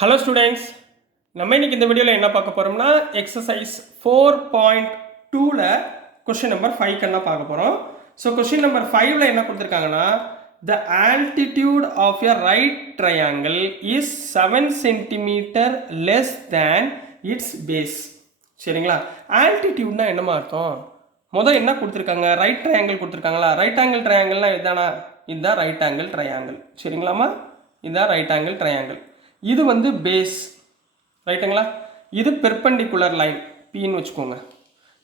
Hello students, நம்ம இன்னைக்கு இந்த வீடியோவில் என்ன பார்க்க போகிறோம்னா எக்ஸசைஸ் 4.2ல கொஷின் நம்பர் 5 என்ன பார்க்க போகிறோம். ஸோ கொஷின் நம்பர் 5ல என்ன கொடுத்துருக்காங்கன்னா, the altitude of a right triangle is 7 centimetre less than its base. சரிங்களா? ஆல்டிடியூட்னா என்னமா அர்த்தம்? முதல் என்ன கொடுத்துருக்காங்க? ரைட் ட்ரையாங்கிள் கொடுத்துருக்காங்களா? ரைட் ஆங்கிள் ட்ரையாங்கிள்னா இதுதானா? இதுதான் ரைட் ஆங்கிள் ட்ரையாங்கிள். சரிங்களாமா? இதுதான் ரைட் ஆங்கிள் ட்ரையாங்கிள். இது வந்து பேஸ், ரைட்டுங்களா? இது பெர்பெண்டிகுலர் லைன் பின்னு வச்சுக்கோங்க.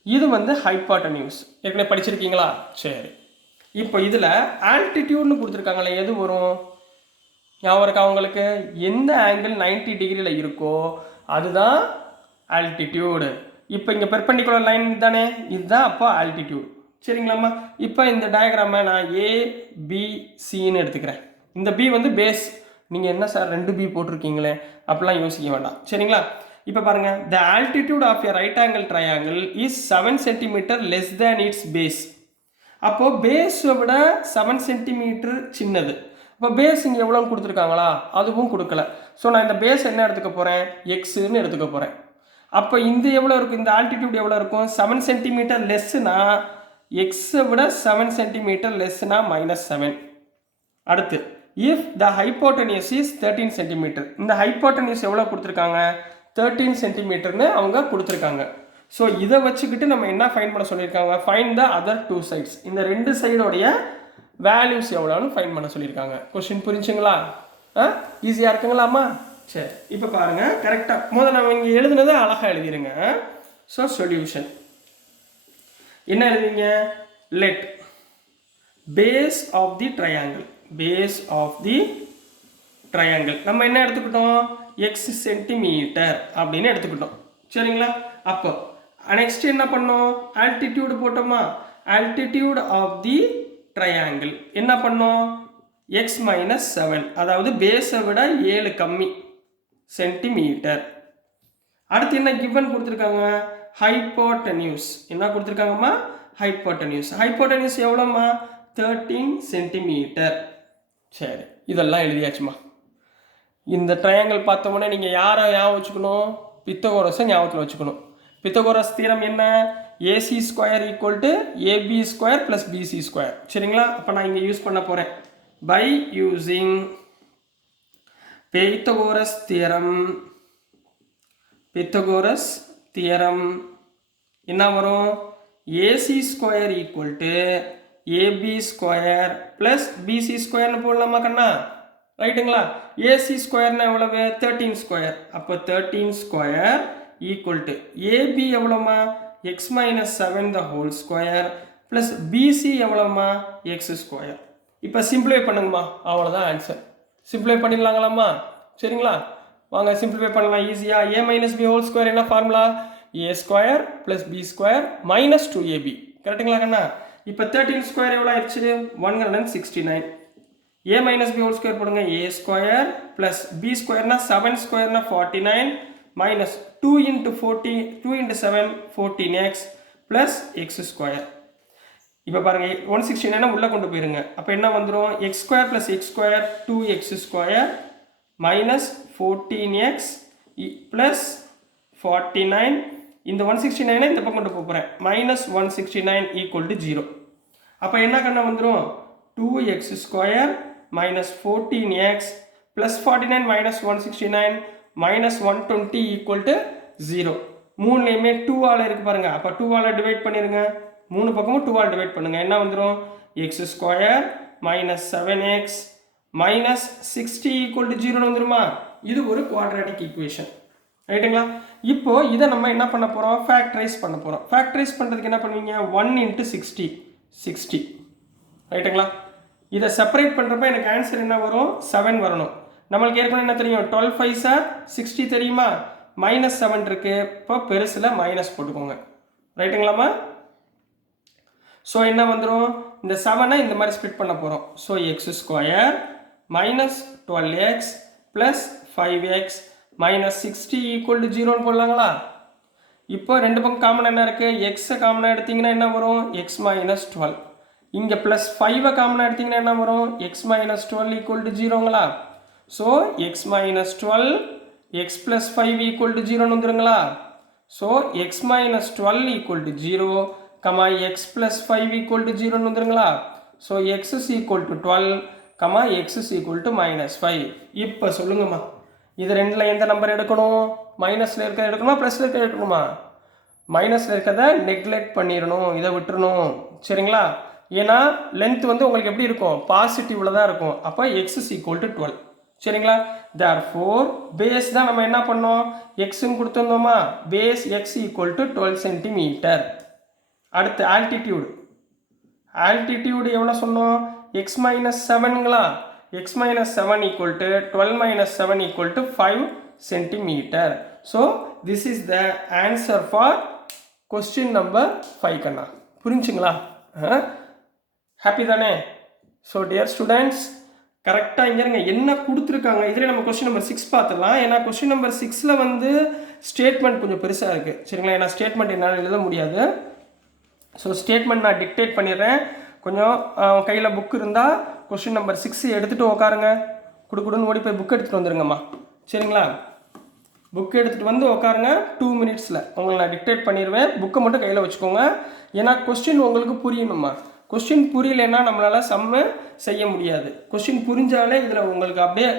இது வந்து ஹைபாட்டன்யூஸ். ஏற்கனவே படிச்சிருக்கீங்களா? சரி. இப்போ இதில் ஆல்டிடியூட்னு கொடுத்துருக்காங்களே, எது வரும்? ஞாபகம் இருக்கா உங்களுக்கு? எந்த ஆங்கிள் 90 டிகிரியில் இருக்கோ அதுதான் ஆல்டிடியூடு. இப்போ இங்கே பெர்பெண்டிகுலர் லைன் தானே, இதுதான் அப்போ ஆல்டிடியூட். சரிங்களாம்மா? இப்போ இந்த டயக்ராமை நான் ஏபிசின்னு எடுத்துக்கிறேன். இந்த பி வந்து பேஸ். நீங்கள் என்ன சார் 2B போட்டிருக்கீங்களே அப்படிலாம் யோசிக்க வேண்டாம். சரிங்களா? இப்போ பாருங்கள், the altitude of a right angle triangle is 7 centimetre less than its base. அப்போது பேஸை விட 7 சென்டிமீட்டர் சின்னது. இப்போ பேஸ் இங்கே எவ்வளோன்னு கொடுத்துருக்காங்களா? அதுவும் கொடுக்கல. ஸோ நான் இந்த பேஸ் என்ன எடுத்துக்க போகிறேன்? எக்ஸுன்னு எடுத்துக்க போகிறேன். அப்போ இந்த எவ்வளோ இருக்கும்? இந்த ஆல்டிடியூட் எவ்வளோ இருக்கும்? 7 சென்டிமீட்டர் லெஸ்ஸுனா எக்ஸை விட 7 சென்டிமீட்டர் லெஸ்ஸுனா -7. அடுத்து, if the hypotenuse is 13 cm. இந்த hypotenuse எவ்வளோ கொடுத்துருக்காங்க? 13 cm அவங்க கொடுத்துருக்காங்க. ஸோ இதை வச்சுக்கிட்டு நம்ம என்ன ஃபைன் பண்ண சொல்லியிருக்காங்க? Find the other 2 sides. இந்த 2 சைடோடைய வேல்யூஸ் எவ்வளோன்னு ஃபைன் பண்ண சொல்லியிருக்காங்க. கொஸ்டின் புரிஞ்சுங்களா? ஈஸியாக இருக்குங்களாம்மா? சரி, இப்போ பாருங்கள். கரெக்டாக முதல்ல நம்ம இங்கே எழுதுனதை அழகாக எழுதிருங்க. ஸோ சொல்யூஷன் என்ன எழுதுவீங்க? Let base of the triangle, base of the triangle நம்ம என்ன எடுத்துக்கிட்டோம்? எக்ஸ் சென்டிமீட்டர் அப்படின்னு எடுத்துக்கிட்டோம். சரிங்களா? அப்போ நெக்ஸ்ட் என்ன பண்ணோம்? ஆல்டிடியூடு போட்டோமா? ஆல்டிடியூட் ஆஃப் தி ட்ரையாங்கிள் என்ன பண்ணோம்? எக்ஸ் -7, அதாவது பேஸை விட 7 கம்மி சென்டிமீட்டர். அடுத்து என்ன கிவன் கொடுத்துருக்காங்க? ஹைப்போட்டன்யூஸ். என்ன கொடுத்துருக்காங்கம்மா? ஹைப்போட்டன்யூஸ். ஹைப்போட்டன்யூஸ் எவ்வளோம்மா? 13 சென்டிமீட்டர். சரி, இதெல்லாம் எழுதியாச்சுமா. இந்த ட்ரையாங்கிள் பார்த்தோம்னா நீங்கள் யாரை ஞாபகம் வச்சுக்கணும்? பித்தகோரஸை ஞாபகத்தில் வச்சுக்கணும். பித்தகோரஸ் தியரம் என்ன? AC square equal to AB square plus BC square. சரிங்களா? அப்போ நான் இங்கே யூஸ் பண்ண போகிறேன். By using Pythagoras theorem, Pythagoras theorem என்ன வரும்? AC square equal to AB square plus BC ஸ்கொயர்னு போடலாமா கண்ணா? ரைட்டுங்களா? ஏசி ஸ்கொயர்னா எவ்வளவு? 13 ஸ்கொயர். அப்போ 13 ஸ்கொயர் ஈக்குவல் டு ஏபி எவ்வளோமா? X -7 the whole square plus BC எவ்வளோமா? X square. இப்போ சிம்பிளிஃபை பண்ணுங்கம்மா. அவ்வளோதான் ஆன்சர். சிம்பிளிஃபை பண்ணிடலாங்களாம்மா? சரிங்களா? வாங்க சிம்பிளிஃபை பண்ணலாம் ஈஸியாக. A minus b whole square என்ன formula? A square plus b square -2ab. கரெக்டுங்களா கண்ணா? இப்போ 13 ஸ்கொயர் எவ்வளோ ஆயிடுச்சு? 169. A minus b whole square போடுங்க. ஏ ஸ்கொயர் ப்ளஸ் பி ஸ்கொயர்னா 7 ஸ்கொயர்னா 49 minus 2 × 40 2 × 7 14x plus X square. இப்போ பாருங்கள், 169 உள்ளே கொண்டு போயிருங்க. அப்போ என்ன வந்துடும்? X square plus X square 2x square minus 14x plus 49. இந்த 169 இந்த பக்கம் கொண்டு போகிறேன். -169 ஈக்குவல் டு 0. அப்போ என்ன கண்ணா வந்துடும்? 2x square minus 14x plus 49 minus 169 minus 120 equal to 0. மூணுலேயுமே 2 all இருக்குது பாருங்கள். அப்போ 2 ஆல் டிவைட் பண்ணிடுங்க. மூணு பக்கமும் 2 ஆல் டிவைட் பண்ணுங்கள். என்ன வந்துடும்? X square minus 7x minus 60 equal to 0 வந்துடுமா? இது ஒரு குவாட்ராட்டிக் ஈக்குவேஷன். ரைட்டுங்களா? இப்போ இதை நம்ம என்ன பண்ண போகிறோம்? ஃபேக்டரைஸ் பண்ண போகிறோம். ஃபேக்டரைஸ் பண்ணுறதுக்கு என்ன பண்ணுவீங்க? 1 × 60 60. ரைட்டுங்களா? இதை செப்பரேட் பண்ணுறப்ப எனக்கு ஆன்சர் என்ன வரும்? 7 வரணும். நம்மளுக்கு ஏற்கனவே என்ன தெரியும்? 12 5s are 60 தெரியுமா? -7 இருக்குது. இப்போ பெருசில் மைனஸ் போட்டுக்கோங்க. ரைட்டுங்களாம்மா? ஸோ என்ன வந்துடும்? இந்த 7ஐ இந்த மாதிரி ஸ்ப்ளிட் பண்ண போகிறோம். So x square minus 12x plus 5x minus 60 equal to 0ன்னு போடலாங்களா? இப்போ ரெண்டு பக்கம் காமன் என்ன இருக்குது? எக்ஸை காமனாக எடுத்திங்கன்னா என்ன வரும்? எக்ஸ் -12. இங்கே ப்ளஸ் 5ஐ காமனாக எடுத்திங்கன்னா என்ன வரும்? எக்ஸ் -12 ஈக்குவல் டு 0ங்களா? So x -12 x plus 5 equal to 0ன்னு வந்துருங்களா. So x minus 12 equal to 0 comma x plus 5 equal to 0ன்னு வந்துருங்களா. So x is equal to 12 comma x is equal to -5. இப்போ சொல்லுங்கம்மா, இது ரெண்டில் எந்த நம்பர் எடுக்கணும்? மைனஸில் இருக்க எடுக்கணுமா ப்ளஸில் இருக்க எடுக்கணுமா? மைனஸில் இருக்கிறத நெக்லெக்ட் பண்ணிடணும், இதை விட்டுறணும். சரிங்களா? ஏன்னா லென்த் வந்து உங்களுக்கு எப்படி இருக்கும்? பாசிட்டிவில் தான் இருக்கும். அப்போ எக்ஸ் இஸ் ஈக்குவல் டு 12. சரிங்களா? தேர்ஃபோர் பேஸ் தான் நம்ம என்ன பண்ணோம்? எக்ஸ்ன்னு கொடுத்துருந்தோமா? Base x equal to 12 centimetre. அடுத்து ஆல்டிடியூடு. ஆல்டிடியூடு எவ்வளோ சொன்னோம்? எக்ஸ் மைனஸ் 7ங்களா. X minus 7 equal to 12 minus 7 equal to 5 centimetre. So this is the answer for question number 5 கண்ணா. புரிஞ்சுங்களா? ஹாப்பி தானே? ஸோ டியர் ஸ்டூடெண்ட்ஸ், கரெக்டாக இங்கே இருங்க என்ன கொடுத்துருக்காங்க. இதில் நம்ம கொஸ்டின் நம்பர் 6 பார்த்துடலாம். ஏன்னா கொஸ்டின் நம்பர் 6ல் வந்து ஸ்டேட்மெண்ட் கொஞ்சம் பெருசாக இருக்குது. சரிங்களா? ஏன்னா ஸ்டேட்மெண்ட் என்னால் எழுத முடியாது. ஸோ ஸ்டேட்மெண்ட் நான் டிக்டேட் பண்ணிடுறேன். கொஞ்சம் கையில் புக் இருந்தால் கொஸ்டின் நம்பர் 6 எடுத்துகிட்டு உட்காருங்க. குடுக்குடுன்னு ஓடி போய் புக் எடுத்துகிட்டு வந்துடுங்கம்மா. சரிங்களா? புக் எடுத்துகிட்டு வந்து உட்காருங்க. 2 மினிட்ஸில் உங்களை நான் டிக்டேட் பண்ணிடுவேன். புக்கை மட்டும் கையில் வச்சுக்கோங்க. ஏன்னா கொஸ்டின் உங்களுக்கு புரியணுமா. கொஸ்டின் புரியலைன்னா நம்மளால் சம்மு செய்ய முடியாது. கொஸ்டின் புரிஞ்சாலே இதில் உங்களுக்கு அப்படியே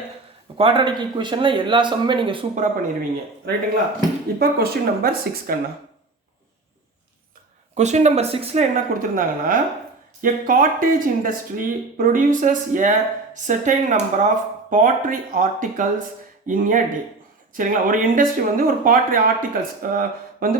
குவாட்ராட்டிக் ஈக்குவேஷனில் எல்லா சம்மே நீங்கள் சூப்பராக பண்ணிடுவீங்க. ரைட்டுங்களா? இப்போ கொஸ்டின் நம்பர் 6 கண்ணா. கொஸ்டின் நம்பர் 6ல் என்ன கொடுத்துருந்தாங்கன்னா, a cottage industry produces a certain number of pottery articles in a day. சரிங்களா? ஒரு இண்டஸ்ட்ரி வந்து ஒரு பாட்ரி ஆர்டிகல்ஸ் வந்து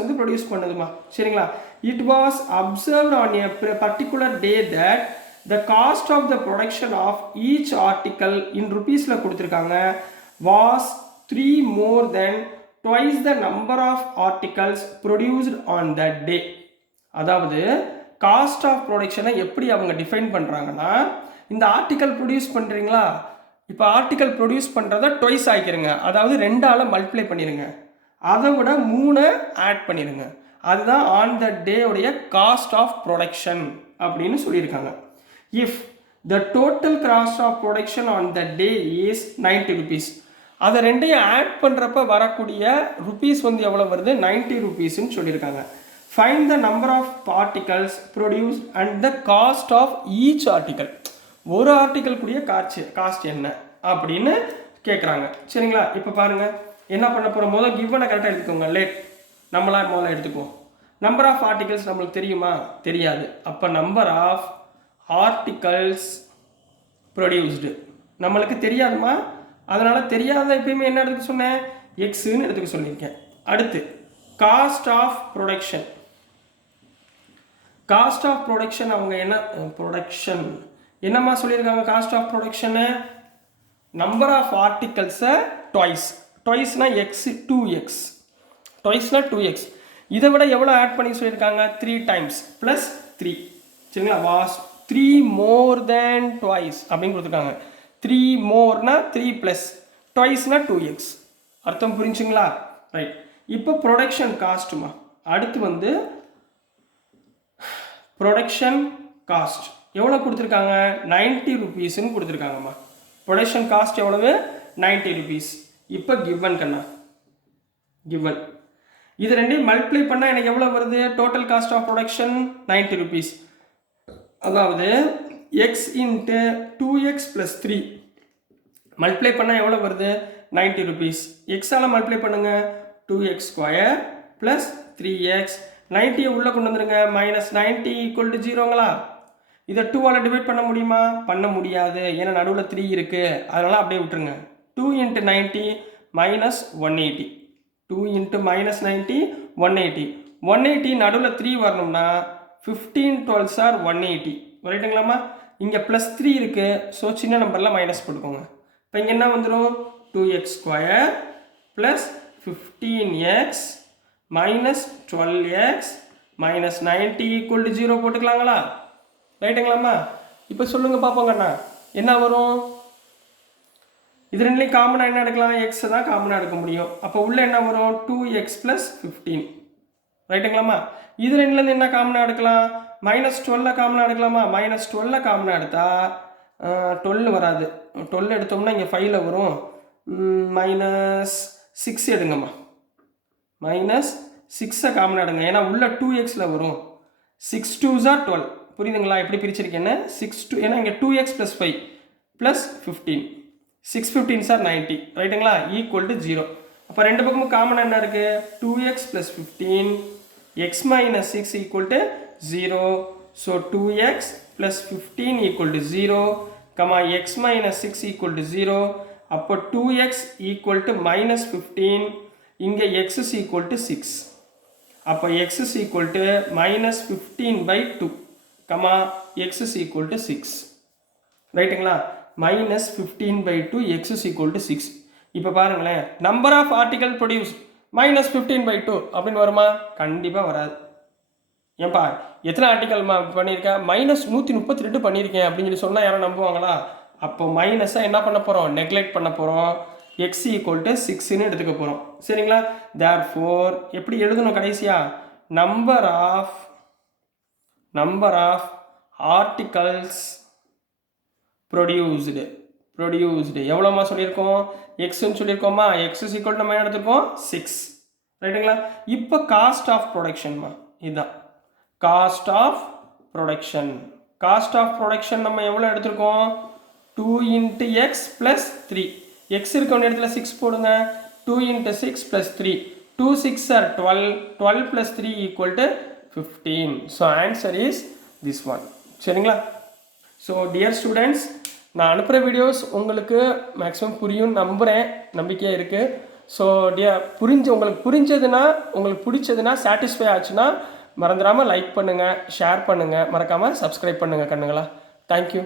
வந்து ப்ரொடியூஸ் பண்ணுதுமா. சரிங்களா? It was observed on a particular day that the cost of the production of each article in ருபீஸில் கொடுத்துருக்காங்க was 3 more than twice the number of articles produced on that day. அதாவது cost of ப்ரொடக்ஷனை எப்படி அவங்க define பண்ணுறாங்கன்னா, இந்த article produce பண்ணுறீங்களா, இப்போ article produce பண்ணுறத ட்வைஸ் ஆக்கிடுங்க. அதாவது 2ஆல் மல்டிப்ளை பண்ணிடுங்க. அதை விட 3 ஆட் பண்ணிடுங்க. அதுதான் ஆன் த டே உடைய காஸ்ட் ஆஃப் ப்ரொடக்ஷன் அப்படின்னு சொல்லியிருக்காங்க. If the total cost of production on the day is 90 rupees. அதை ரெண்டையும் ஆட் பண்ணுறப்ப வரக்கூடிய ருபீஸ் வந்து எவ்வளோ வருது? 90 rupeesன்னு சொல்லியிருக்காங்க. Find the number of particles produce and the cost of each article. ஒரு ஆர்டிக்கல் கூடிய காஸ்ட் என்ன அப்படின்னு கேட்குறாங்க. சரிங்களா? இப்போ பாருங்கள் என்ன பண்ண போகிறோம். முதல்ல கிவனை கரெக்டாக எடுத்துக்கோங்க. நம்மளாம் முதல்ல எடுத்துக்குவோம். நம்பர் ஆஃப் ஆர்டிகல்ஸ் நம்மளுக்கு தெரியுமா? தெரியாது. அப்போ நம்பர் ஆஃப் ஆர்டிகல்ஸ் ப்ரொடியூஸ்டு நம்மளுக்கு தெரியாதுமா. அதனால் தெரியாத எப்பயுமே என்ன எடுத்துக்க சொன்னேன்? எக்ஸுன்னு எடுத்துக்க சொல்லியிருக்கேன். அடுத்து cost of production. Cost of production அவங்க என்ன ப்ரொடக்ஷன் என்னம்மா சொல்லியிருக்காங்க? காஸ்ட் ஆஃப் ப்ரொடக்ஷனு நம்பர் ஆஃப் ஆர்டிகல்ஸை ட்வைஸ்னா எக்ஸ் 2x, ட்வைஸ்னா 2x. இதை விட எவ்வளோ ஆட் பண்ணி சொல்லியிருக்காங்க? 3 times ப்ளஸ் 3. சரிங்களா? வாஸ் 3 more than twice அப்படின்னு கொடுத்துருக்காங்க. 3 மோர்னா 3 ப்ளஸ் ட்வைஸ்னா 2x. அர்த்தம் புரிஞ்சுங்களா? ரைட். இப்போ ப்ரொடக்ஷன் காஸ்ட்டுமா. அடுத்து வந்து ப்ரொடக்ஷன் காஸ்ட் எவ்வளோ கொடுத்துருக்காங்க? 90 rupeesன்னு கொடுத்துருக்காங்கம்மா. ப்ரொடக்ஷன் காஸ்ட் எவ்வளவு? 90 rupees. இப்போ கிவன் கண்ணா, கிவன் இது ரெண்டையும் மல்டிப்ளை பண்ணால் எனக்கு எவ்வளோ வருது? Total cost of production 90 rupees. அதாவது x into 2x plus 3 multiply பண்ணால் எவ்வளோ வருது? 90 rupees. எக்ஸால் மல்டிப்ளை பண்ணுங்க. 2x square plus 3x. 90 உள்ளே கொண்டு வந்துருங்க. -90 ஈக்குவல் டு 0ங்களா? இதை 2ஆல் டிவைட் பண்ண முடியுமா? பண்ண முடியாது. ஏன்னா நடுவில் 3 இருக்குது. அதனால் அப்படியே விட்டுருங்க. 2 × 90 -180. 2 × -90 180. 180 நடுவில் 3 வரணும்னா 15 12s are 180. ரைட்டுங்களாம்மா? இங்கே ப்ளஸ் 3 இருக்குது. ஸோ சின்ன நம்பரில் மைனஸ் போட்டுக்கோங்க. இப்போ இங்கே என்ன வந்துடும்? 2x square plus 15x minus 12x minus 90 equal to 0 போட்டுக்கலாங்களா? ரைட்டுங்களாம்மா? இப்போ சொல்லுங்கள் பார்ப்போங்கண்ணா என்ன வரும்? இது ரெண்டுலேயும் காமனாக என்ன எடுக்கலாம்? எக்ஸை தான் காமனாக எடுக்க முடியும். அப்போ உள்ளே என்ன வரும்? 2x plus 15. ரைட்டுங்களாம்மா? இது ரெண்டுலேருந்து என்ன காமனாக எடுக்கலாம்? -12 காமனாக எடுக்கலாமா? -12 காமனாக எடுத்தால் 12 வராது. 12 எடுத்தோம்னா இங்கே 5ல் வரும். மைனஸ் 6 எடுங்கம்மா. மைனஸ் 6 காமன் எடுங்க, ஏன்னா உள்ள 2xல் வரும். 6 2s are 12. புரியுதுங்களா எப்படி பிரிச்சிருக்கேன்னு? 6 2, ஏன்னா இங்கே 2x + 5 + 15. 6 15s are 90, ரைட்டுங்களா? Equal to 0. அப்போ ரெண்டு பக்கமும் காமன் என்ன இருக்குது? 2x + 15 x - 6 = 0. So 2x + 15 = 0, x - 6 = 0. அப்போ 2x = -15, இங்கே x = 6. அப்போ x = -15/2, x = 6, ரைட்டுங்களா? -15/2 x = 6. இப்போ பாருங்களேன், நம்பர் ஆஃப் ஆர்டிகல் ப்ரொடியூஸ் -15/2 அப்படின்னு வருமா? கண்டிப்பாக வராது. ஏன்பா எத்தனை ஆர்டிகல் பண்ணியிருக்கேன்? -132 பண்ணியிருக்கேன் அப்படின்னு சொல்லி சொன்னால் யாரும் நம்புவாங்களா? அப்போ மைனஸாக என்ன பண்ண போகிறோம்? நெக்லெக்ட் பண்ண போகிறோம். x = 6ன்னு எடுத்துக்க போகிறோம். சரிங்களா? தேர்ஃபோர் எப்படி எழுதணும் கடைசியாக? நம்பர் ஆஃப் ஆர்டிகல்ஸ் ப்ரொடியூஸ்டு எவ்வளோமா சொல்லியிருக்கோம்? எக்ஸ்ன்னு சொல்லியிருக்கோமா? எக்ஸ் = நம்ம என்ன எடுத்துருக்கோம்? 6, ரைட்டுங்களா? இப்போ காஸ்ட் ஆஃப் ப்ரொடக்ஷன்மா, இதுதான் காஸ்ட் ஆஃப் ப்ரொடக்ஷன். நம்ம எவ்வளோ எடுத்துருக்கோம்? 2 × x + 3. எக்ஸ் இருக்க வேண்டிய இடத்துல 6 போடுங்க. 2 × 6 + 3, 2 6 are 12, 12 + 3 = 15. So answer is this one. சரிங்களா? ஸோ டியர் ஸ்டூடெண்ட்ஸ், நான் அனுப்புகிற வீடியோஸ் உங்களுக்கு மேக்ஸிமம் புரியும் நம்புகிறேன், நம்பிக்கையாக இருக்குது. ஸோ உங்களுக்கு பிடிச்சதுன்னா சாட்டிஸ்ஃபை ஆச்சுன்னா மறந்துடாமல் லைக் பண்ணுங்கள், ஷேர் பண்ணுங்கள், மறக்காமல் சப்ஸ்கிரைப் பண்ணுங்கள் கண்ணுங்களா. தேங்க்யூ.